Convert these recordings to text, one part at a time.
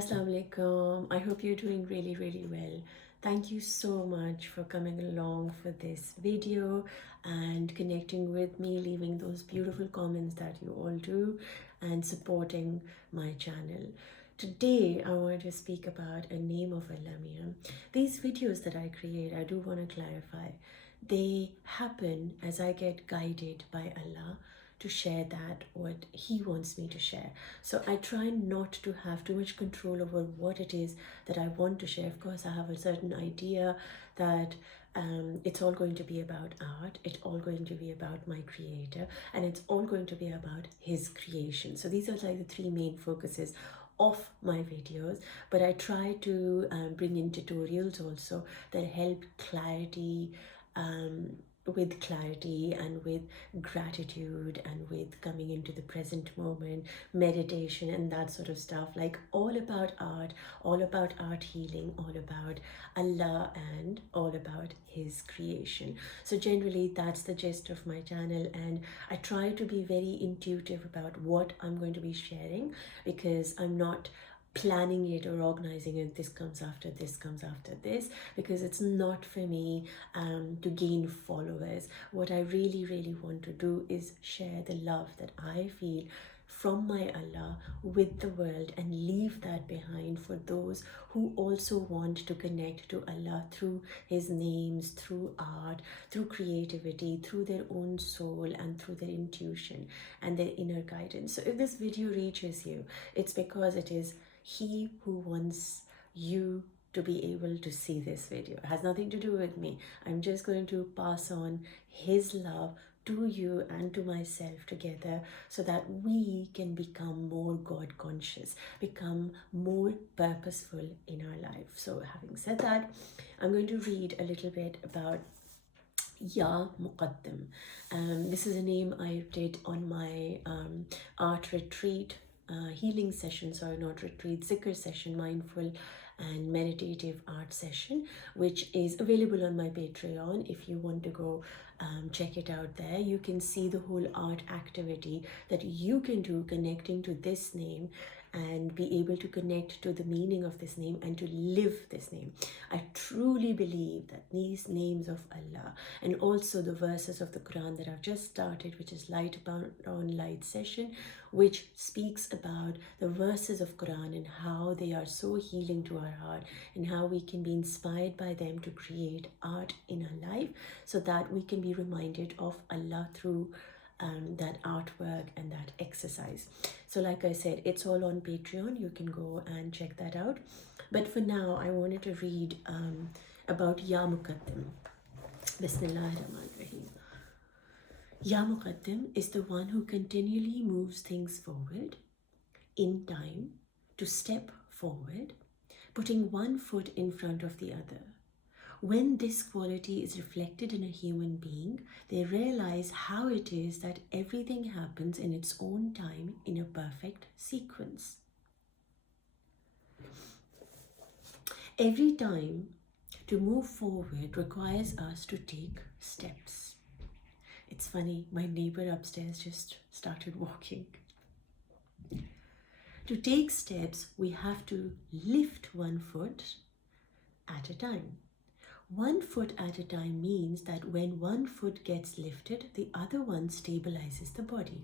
Assalamu alaikum. I hope you're doing really well. Thank you so much for coming along for this video and connecting with me, leaving those beautiful comments that you all do and supporting my channel. Today, I want to speak about a name of Allah Mian. These videos that I create, I do want to clarify, they happen as I get guided by Allah to share that what He wants me to share. So I try not to have too much control over what it is that I want to share. Of course, I have a certain idea that it's all going to be about art, it's all going to be about my creator, and it's all going to be about his creation. So these are like the three main focuses of my videos, but I try to bring in tutorials also that help clarity, with clarity and with gratitude and with coming into the present moment, meditation and that sort of stuff, like all about art healing, all about Allah and all about his creation. So generally that's the gist of my channel, and I try to be very intuitive about what I'm going to be sharing, because I'm not planning it or organizing it. This comes after this comes after this, because it's not for me to gain followers. What I really want to do is share the love that I feel from my Allah with the world, and leave that behind for those who also want to connect to Allah through his names, through art, through creativity, through their own soul, and through their intuition and their inner guidance. So if this video reaches you, it's because it is he who wants you to be able to see this video. It has nothing to do with me. I'm just going to pass on his love to you and to myself together, so that we can become more God conscious, become more purposeful in our life. So having said that, I'm going to read a little bit about Ya Muqaddim. This is a name I did on my art retreat, healing session, sorry, not retreat, zikr session, mindful and meditative art session, which is available on my Patreon. If you want to go check it out there, you can see the whole art activity that you can do connecting to this name, and be able to connect to the meaning of this name and to live this name. I truly believe that these names of Allah, and also the verses of the Quran that I've just started, which is Light on Light session, which speaks about the verses of Quran and how they are so healing to our heart, and how we can be inspired by them to create art in our life, so that we can be reminded of Allah through that artwork and that exercise. So like I said, it's all on Patreon. You can go and check that out. But for now, I wanted to read about Ya Muqaddim. Bismillahirrahmanirrahim. Ya Muqaddim is the one who continually moves things forward in time, to step forward, putting one foot in front of the other. When this quality is reflected in a human being, they realize how it is that everything happens in its own time in a perfect sequence. Every time to move forward requires us to take steps. It's funny, my neighbor upstairs just started walking. To take steps, we have to lift one foot at a time. 1 foot at a time means that when one foot gets lifted, the other one stabilizes the body.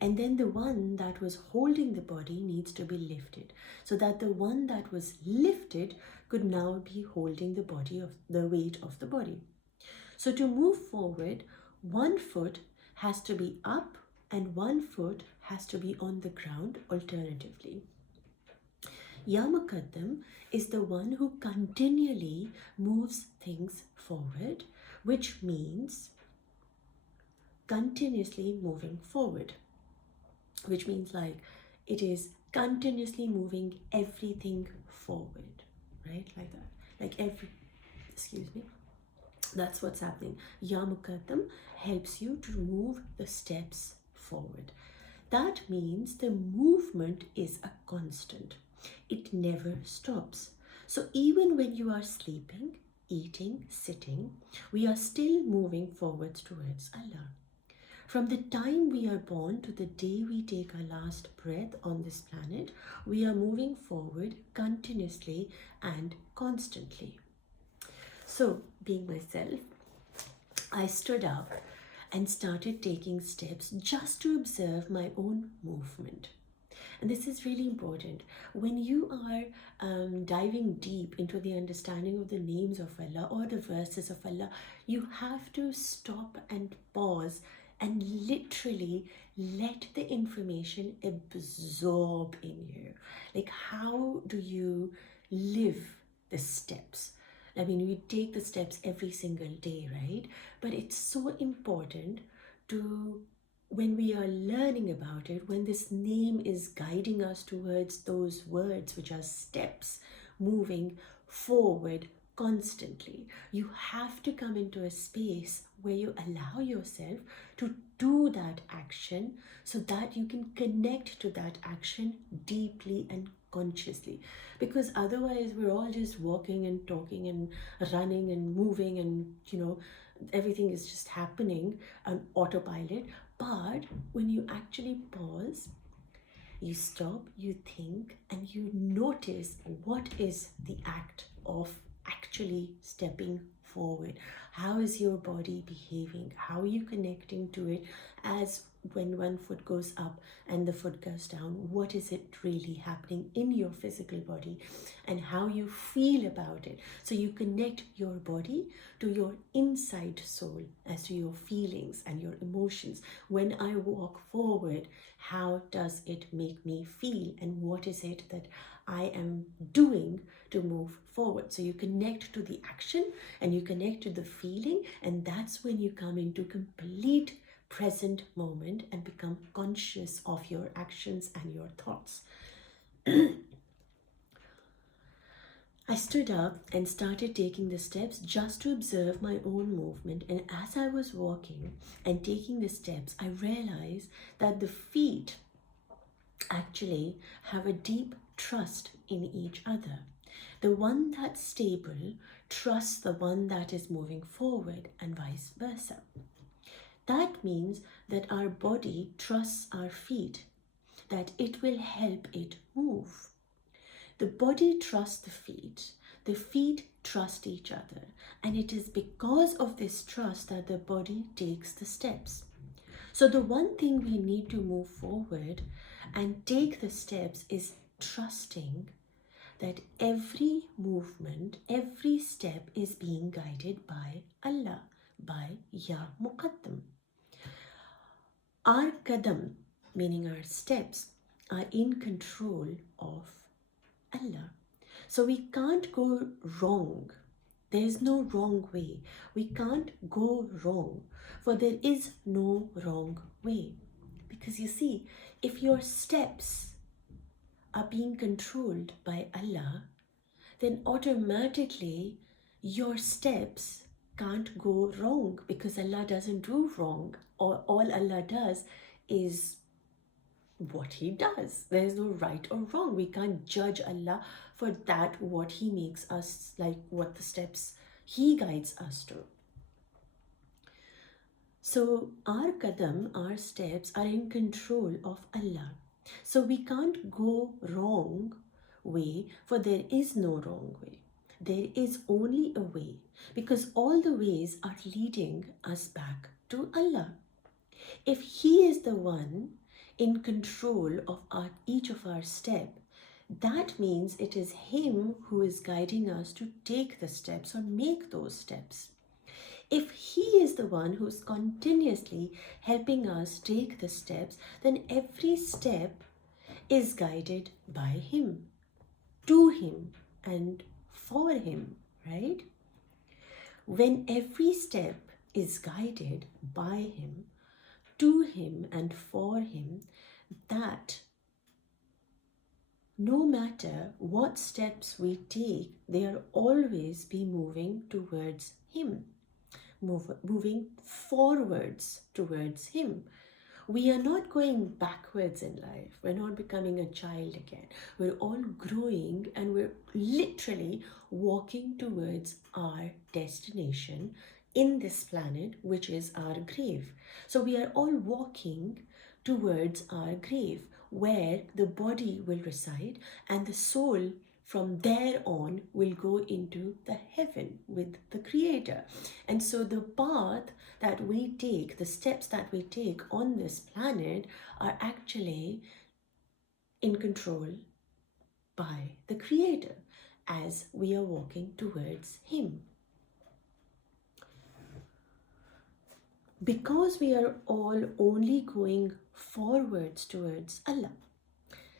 And then the one that was holding the body needs to be lifted, so that the one that was lifted could now be holding the body, of the weight of the body. So to move forward, 1 foot has to be up and 1 foot has to be on the ground alternatively. Ya Muqaddim is the one who continually moves things forward, which means continuously moving forward, which means like it is continuously moving everything forward, right? Like that, excuse me, that's what's happening. Ya Muqaddim helps you to move the steps forward. That means the movement is a constant. It never stops. So even when you are sleeping, eating, sitting, we are still moving forwards towards Allah. From the time we are born to the day we take our last breath on this planet, we are moving forward continuously and constantly. So, being myself, I stood up and started taking steps just to observe my own movement. And this is really important. When you are diving deep into the understanding of the names of Allah or the verses of Allah, you have to stop and pause and literally let the information absorb in you. Like, how do you live the steps? I mean, we take the steps every single day, right? But it's so important to, when we are learning about it, when this name is guiding us towards those words, which are steps, moving forward constantly, you have to come into a space where you allow yourself to do that action so that you can connect to that action deeply and consciously. Because otherwise we're all just walking and talking and running and moving, and everything is just happening on autopilot. But when you actually pause, you stop, you think, and you notice what is the act of actually stepping forward. How is your body behaving? How are you connecting to it? As when one foot goes up and the foot goes down, what is it really happening in your physical body and how you feel about it? So you connect your body to your inside soul as to your feelings and your emotions. When I walk forward, how does it make me feel, and what is it that I am doing to move forward? So you connect to the action and you connect to the feeling, and that's when you come into complete present moment and become conscious of your actions and your thoughts. I stood up and started taking the steps just to observe my own movement. And as I was walking and taking the steps, I realized that the feet actually have a deep trust in each other. The one that's stable trusts the one that is moving forward, and vice versa. That means that our body trusts our feet, that it will help it move. The body trusts the feet trust each other, and it is because of this trust that the body takes the steps. So the one thing we need to move forward and take the steps is trusting that every movement, every step is being guided by Allah, by Ya Muqaddim. Our qadam, meaning our steps, are in control of Allah. So we can't go wrong. There is no wrong way. We can't go wrong, for there is no wrong way. Because you see, if your steps are being controlled by Allah, then automatically your steps can't go wrong, because Allah doesn't do wrong. Or all Allah does is what He does. There is no right or wrong. We can't judge Allah for that, what He makes us, like what the steps He guides us to. So our qadam, our steps, are in control of Allah. So we can't go wrong way, for there is no wrong way. There is only a way, because all the ways are leading us back to Allah. If He is the one in control of each of our step, that means it is Him who is guiding us to take the steps or make those steps. If He is the one who is continuously helping us take the steps, then every step is guided by Him, to Him, and for Him, right? When every step is guided by Him, to Him, and for Him, that no matter what steps we take, they are always be moving towards Him, moving forwards towards Him. We are not going backwards in life. We're not becoming a child again. We're all growing, and we're literally walking towards our destination in this planet, which is our grave. So we are all walking towards our grave, where the body will reside and the soul from there on will go into the heaven with the Creator. And so the path that we take, the steps that we take on this planet, are actually in control by the Creator as we are walking towards Him. Because we are all only going forwards towards Allah,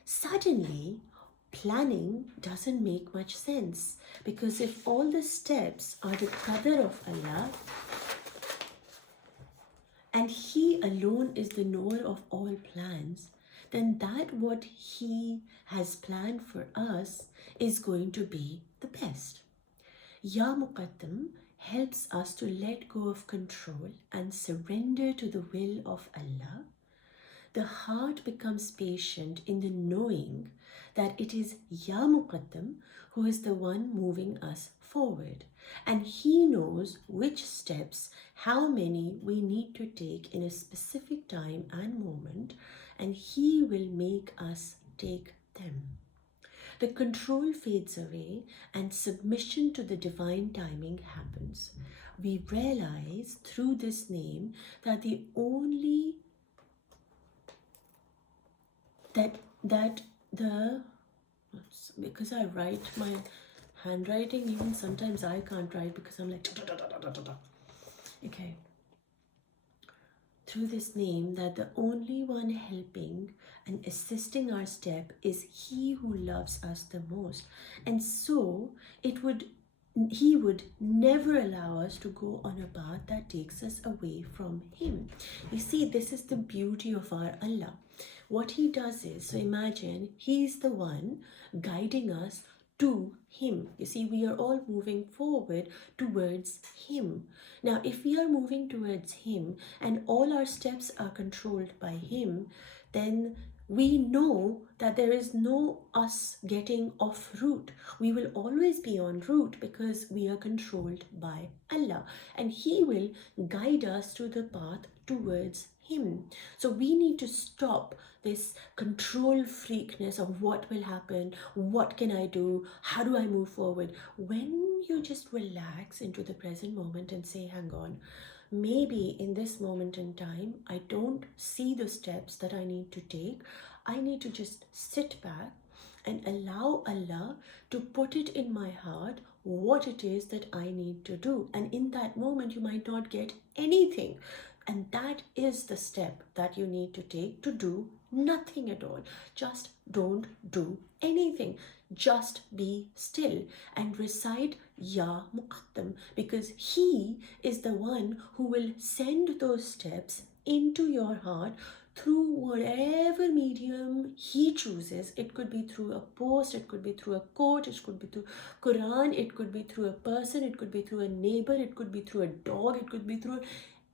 suddenly planning doesn't make much sense, because if all the steps are the qadr of Allah and He alone is the knower of all plans, then that what He has planned for us is going to be the best. Ya Muqaddim helps us to let go of control and surrender to the will of Allah. The heart becomes patient in the knowing that it is Ya Muqaddim who is the one moving us forward. And He knows which steps, how many we need to take in a specific time and moment, and He will make us take them. The control fades away and submission to the divine timing happens. We realize through this name that the only because I write my handwriting, even sometimes I can't write because I'm like okay. Through this name, that the only one helping and assisting our step is He who loves us the most. And so He would never allow us to go on a path that takes us away from Him. You see, this is the beauty of our Allah. What He does is, so imagine He's the one guiding us to Him. You see, we are all moving forward towards Him. Now, if we are moving towards Him and all our steps are controlled by Him, then we know that there is no us getting off route. We will always be on route because we are controlled by Allah, and He will guide us to the path towards Him. So we need to stop this control freakness of what will happen, what can I do, how do I move forward. When you just relax into the present moment and say, hang on, maybe in this moment in time, I don't see the steps that I need to take. I need to just sit back and allow Allah to put it in my heart what it is that I need to do. And in that moment, you might not get anything. And that is the step that you need to take, to do nothing at all. Just don't do anything. Just be still and recite Ya Muqaddim, because He is the one who will send those steps into your heart through whatever medium He chooses. It could be through a post, it could be through a quote, it could be through Quran, it could be through a person, it could be through a neighbor, it could be through a dog, it could be through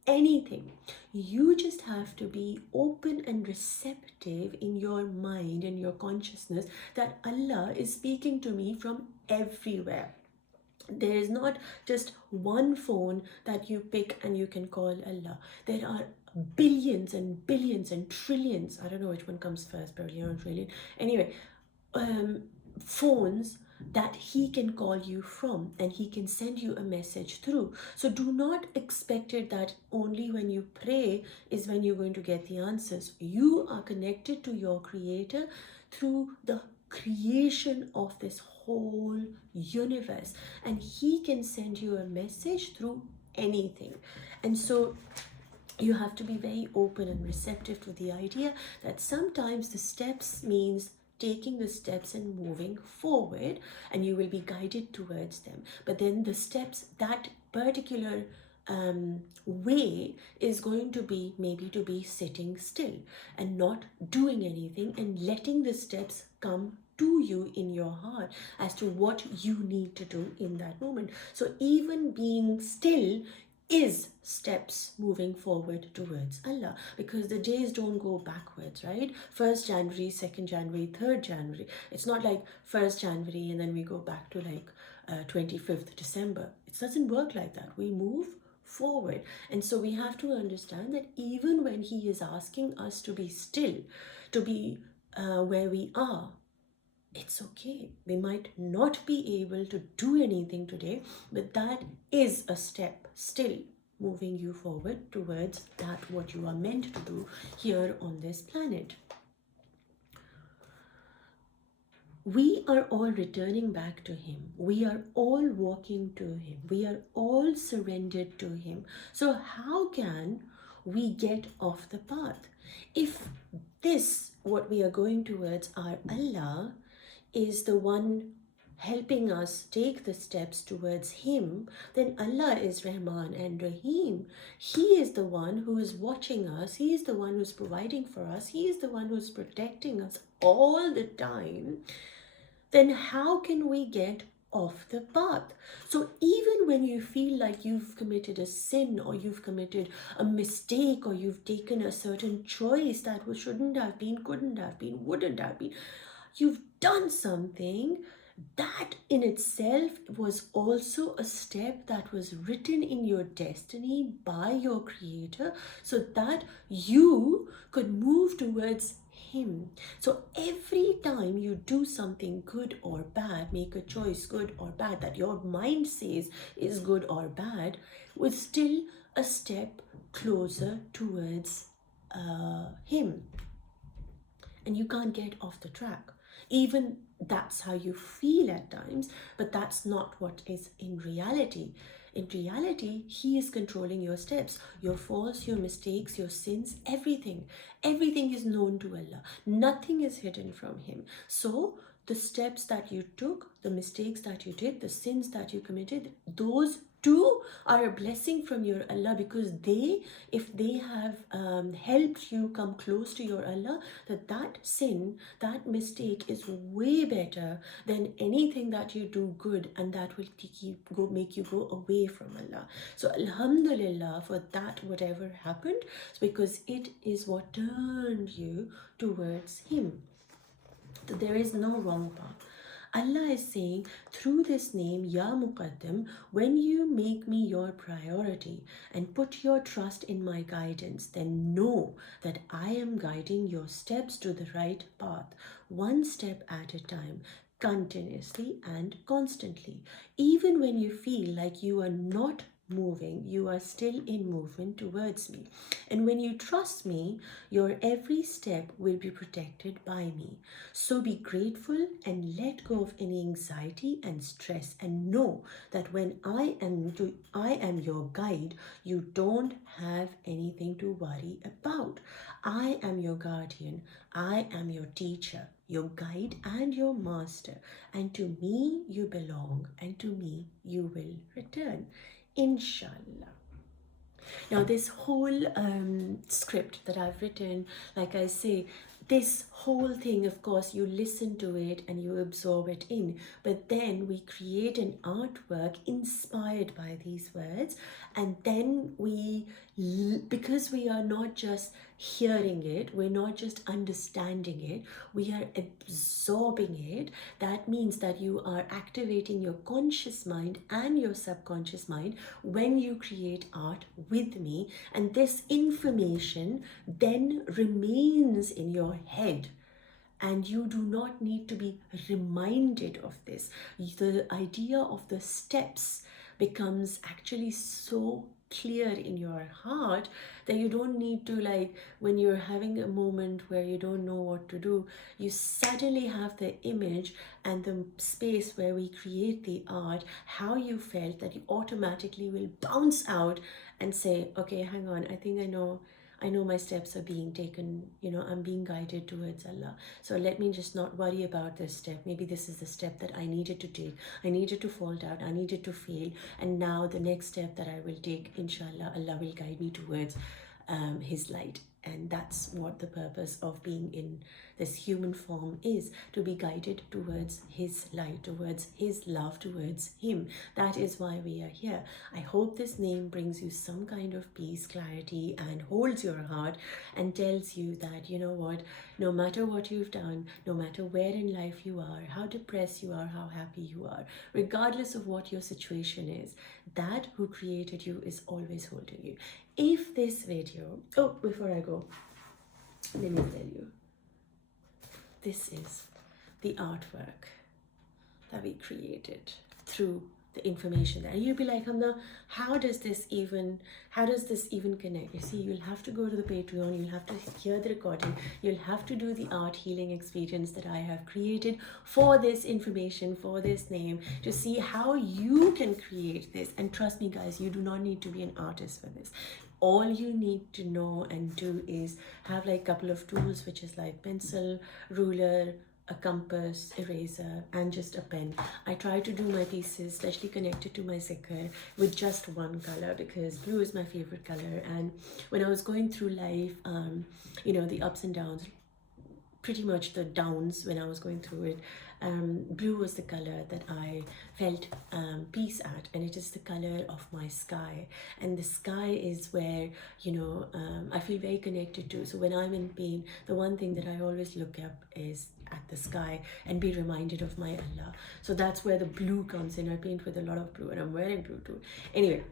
anything. You just have to be open and receptive in your mind and your consciousness that Allah is speaking to me from everywhere. There is not just one phone that you pick and you can call Allah. There are billions and billions and trillions, I don't know which one comes first, billion or trillion, anyway, phones that He can call you from, and He can send you a message through. So do not expect it that only when you pray is when you're going to get the answers. You are connected to your Creator through the creation of this whole universe, and He can send you a message through anything. And so you have to be very open and receptive to the idea that sometimes the steps means taking the steps and moving forward, and you will be guided towards them. But then the steps, that particular way is going to be maybe to be sitting still and not doing anything and letting the steps come to you in your heart as to what you need to do in that moment. So even being still is steps moving forward towards Allah, because the days don't go backwards, right? 1st January, 2nd January, 3rd January. It's not like 1st January and then we go back to like 25th December. It doesn't work like that. We move forward. And so we have to understand that even when he is asking us to be still, to be where we are, it's okay. We might not be able to do anything today, but that is a step still moving you forward towards that what you are meant to do here on this planet. We are all returning back to him. We are all walking to him. We are all surrendered to him. So how can we get off the path? If this, what we are going towards, our Allah, is the one helping us take the steps towards him, then Allah is Rahman and Rahim. He is the one who is watching us. He is the one who's providing for us. He is the one who's protecting us all the time. Then how can we get off the path? So even when you feel like you've committed a sin, or you've committed a mistake, or you've taken a certain choice that shouldn't have been, couldn't have been, wouldn't have been, you've done something that in itself was also a step that was written in your destiny by your creator, so that you could move towards him. So every time you do something good or bad, make a choice good or bad, that your mind says is good or bad, was still a step closer towards him. And you can't get off the track. Even that's how you feel at times, but that's not what is in reality. In reality, he is controlling your steps, your faults, your mistakes, your sins, everything. Everything is known to Allah. Nothing is hidden from him. So the steps that you took, the mistakes that you did, the sins that you committed, those too are a blessing from your Allah, because they, if they have helped you come close to your Allah, that sin, that mistake is way better than anything that you do good, and that will make you go away from Allah. So Alhamdulillah for that, whatever happened, because it is what turned you towards him. So there is no wrong path. Allah is saying through this name, Ya Muqaddim, when you make me your priority and put your trust in my guidance, then know that I am guiding your steps to the right path, one step at a time, continuously and constantly. Even when you feel like you are not moving, you are still in movement towards me. And when you trust me, your every step will be protected by me. So be grateful and let go of any anxiety and stress, and know that when I am your guide, you don't have anything to worry about. I am your guardian. I am your teacher, your guide and your master. And to me you belong, and to me you will return. InshaAllah. Now, this whole script that I've written, like I say, this whole thing, of course, you listen to it and you absorb it in, but then we create an artwork inspired by these words, and then because we are not just hearing it, we're not just understanding it, we are absorbing it. That means that you are activating your conscious mind and your subconscious mind when you create art with me, and this information then remains in your head, and you do not need to be reminded of this. The idea of the steps becomes actually so clear in your heart that you don't need to, like, when you're having a moment where you don't know what to do, you suddenly have the image and the space where we create the art, how you felt, that you automatically will bounce out and say, okay, hang on, I think I know my steps are being taken, I'm being guided towards Allah. So let me just not worry about this step. Maybe this is the step that I needed to take. I needed to fall down. I needed to fail. And now the next step that I will take, inshallah, Allah will guide me towards his light. And that's what the purpose of being in this human form is, to be guided towards his light, towards his love, towards him. That is why we are here. I hope this name brings you some kind of peace, clarity, and holds your heart and tells you that, you know what, no matter what you've done, no matter where in life you are, how depressed you are, how happy you are, regardless of what your situation is, that who created you is always holding you. If this video, oh, before I go, let me tell you, this is the artwork that we created through the information there. And you'll be like, Humna, how does this even connect? You see, you'll have to go to the Patreon, you'll have to hear the recording, you'll have to do the art healing experience that I have created for this information, for this name, to see how you can create this. And trust me guys, you do not need to be an artist for this. All you need to know and do is have like a couple of tools, which is like pencil, ruler, a compass, eraser, and just a pen. I try to do my pieces, especially connected to my zikr, with just one color, because blue is my favorite color. And when I was going through life, you know, the ups and downs, pretty much the downs when I was going through it, blue was the color that I felt peace at, and it is the color of my sky. And the sky is where, you know, I feel very connected to. So when I'm in pain, the one thing that I always look up is at the sky and be reminded of my Allah. So that's where the blue comes in. I paint with a lot of blue, and I'm wearing blue too. Anyway,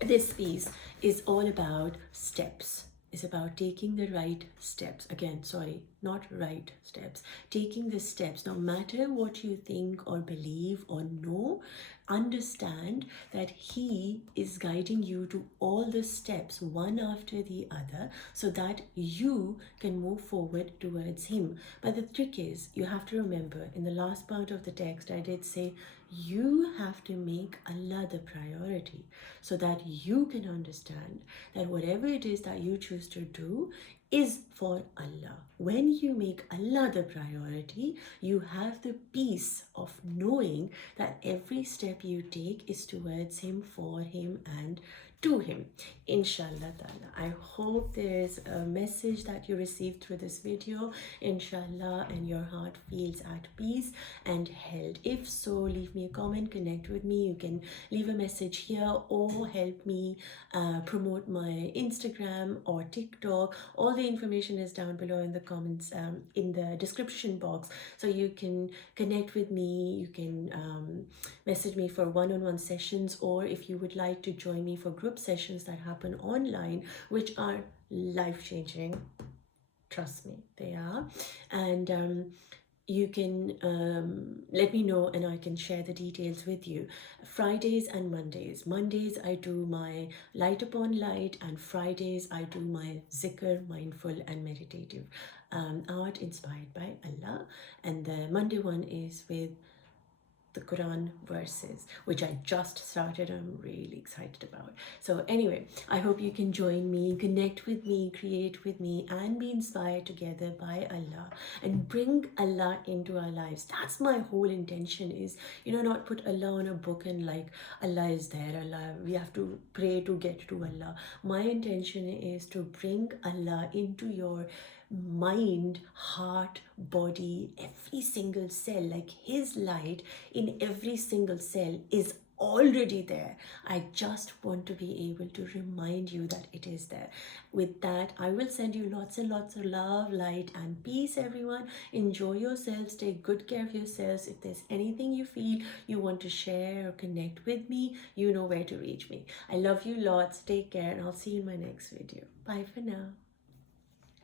this piece is all about steps. It's about taking the right steps. Again, sorry, not right steps. Taking the steps, no matter what you think or believe or know, understand that he is guiding you to all the steps one after the other, so that you can move forward towards him. But the trick is, you have to remember, in the last part of the text I did say, you have to make Allah the priority, so that you can understand that whatever it is that you choose to do is for Allah. When you make Allah the priority, you have the peace of knowing that every step you take is towards him, for him, and to him. InshaAllah ta'ala. I hope there's a message that you received through this video, InshaAllah, and your heart feels at peace and held. If so, leave me a comment, connect with me. You can leave a message here or help me promote my Instagram or TikTok. All the information is down below in the comments, in the description box, so you can connect with me. You can message me for one-on-one sessions, or if you would like to join me for group sessions that happen online, which are life-changing. Trust me, they are. And you can let me know and I can share the details with you. Fridays and Mondays. Mondays I do my light upon light, and Fridays I do my zikr, mindful and meditative art inspired by Allah. And the Monday one is with the Quran verses, which I just started. I'm really excited about. So anyway, I hope you can join me, connect with me, create with me, and be inspired together by Allah, and bring Allah into our lives. That's my whole intention, is, you know, not put Allah on a book and like Allah is there, Allah, we have to pray to get to Allah. My intention is to bring Allah into your mind, heart, body, every single cell. Like his light in every single cell is already there. I just want to be able to remind you that it is there. With that, I will send you lots and lots of love, light, and peace, everyone. Enjoy yourselves, take good care of yourselves. If there's anything you feel you want to share or connect with me, you know where to reach me. I love you lots. Take care, and I'll see you in my next video. Bye for now.